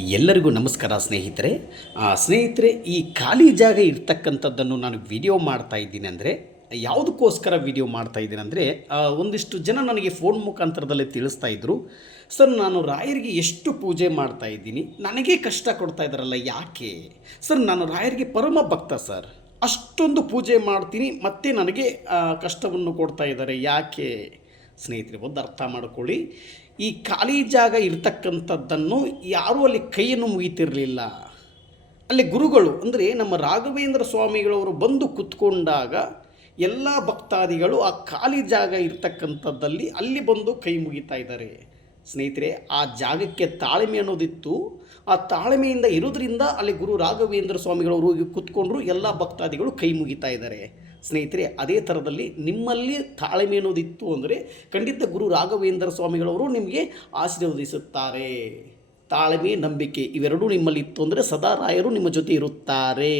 ಎಲ್ಲರಿಗೂ ನಮಸ್ಕಾರ ಸ್ನೇಹಿತರೆ. ಸ್ನೇಹಿತರೆ, ಈ ಖಾಲಿ ಜಾಗ ಇರ್ತಕ್ಕಂಥದ್ದನ್ನು ನಾನು ವಿಡಿಯೋ ಮಾಡ್ತಾ ಇದ್ದೀನಿ ಅಂದರೆ ಯಾವುದಕ್ಕೋಸ್ಕರ ವಿಡಿಯೋ ಮಾಡ್ತಾ ಇದ್ದೀನಿ ಅಂದರೆ, ಒಂದಿಷ್ಟು ಜನ ನನಗೆ ಫೋನ್ ಮುಖಾಂತರದಲ್ಲಿ ತಿಳಿಸ್ತಾ ಇದ್ದರು, ಸರ್ ನಾನು ರಾಯರಿಗೆ ಎಷ್ಟು ಪೂಜೆ ಮಾಡ್ತಾ ಇದ್ದೀನಿ, ನನಗೆ ಕಷ್ಟ ಕೊಡ್ತಾ ಇದ್ದಾರಲ್ಲ ಯಾಕೆ ಸರ್? ನಾನು ರಾಯರಿಗೆ ಪರಮ ಭಕ್ತ ಸರ್, ಅಷ್ಟೊಂದು ಪೂಜೆ ಮಾಡ್ತೀನಿ ಮತ್ತೆ ನನಗೆ ಕಷ್ಟವನ್ನು ಕೊಡ್ತಾ ಇದ್ದಾರೆ ಯಾಕೆ? ಸ್ನೇಹಿತರೆ, ಒಂದು ಅರ್ಥ ಮಾಡಿಕೊಳ್ಳಿ, ಈ ಖಾಲಿ ಜಾಗ ಇರ್ತಕ್ಕಂಥದ್ದನ್ನು ಯಾರೂ ಅಲ್ಲಿ ಕೈಯನ್ನು ಮುಗಿತಿರಲಿಲ್ಲ. ಅಲ್ಲಿ ಗುರುಗಳು ಅಂದರೆ ನಮ್ಮ ರಾಘವೇಂದ್ರ ಸ್ವಾಮಿಗಳವರು ಬಂದು ಕುತ್ಕೊಂಡಾಗ ಎಲ್ಲ ಭಕ್ತಾದಿಗಳು ಆ ಖಾಲಿ ಜಾಗ ಇರ್ತಕ್ಕಂಥದ್ದಲ್ಲಿ ಅಲ್ಲಿ ಬಂದು ಕೈ ಮುಗಿತಾ ಇದ್ದಾರೆ. ಸ್ನೇಹಿತರೆ, ಆ ಜಾಗಕ್ಕೆ ತಾಳ್ಮೆ ಅನ್ನೋದಿತ್ತು. ಆ ತಾಳ್ಮೆಯಿಂದ ಇರೋದ್ರಿಂದ ಅಲ್ಲಿ ಗುರು ರಾಘವೇಂದ್ರ ಸ್ವಾಮಿಗಳವರು ಹೋಗಿ ಕೂತ್ಕೊಂಡ್ರು, ಎಲ್ಲ ಭಕ್ತಾದಿಗಳು ಕೈ ಮುಗಿತಾ ಇದ್ದಾರೆ. ಸ್ನೇಹಿತರೆ, ಅದೇ ಥರದಲ್ಲಿ ನಿಮ್ಮಲ್ಲಿ ತಾಳ್ಮೆ ಅನ್ನೋದಿತ್ತು ಅಂದರೆ ಖಂಡಿತ ಗುರು ರಾಘವೇಂದ್ರ ಸ್ವಾಮಿಗಳವರು ನಿಮಗೆ ಆಶೀರ್ವದಿಸುತ್ತಾರೆ. ತಾಳ್ಮೆ, ನಂಬಿಕೆ ಇವೆರಡೂ ನಿಮ್ಮಲ್ಲಿ ಇತ್ತು ಅಂದರೆ ಸದಾ ರಾಯರು ನಿಮ್ಮ ಜೊತೆ ಇರುತ್ತಾರೆ.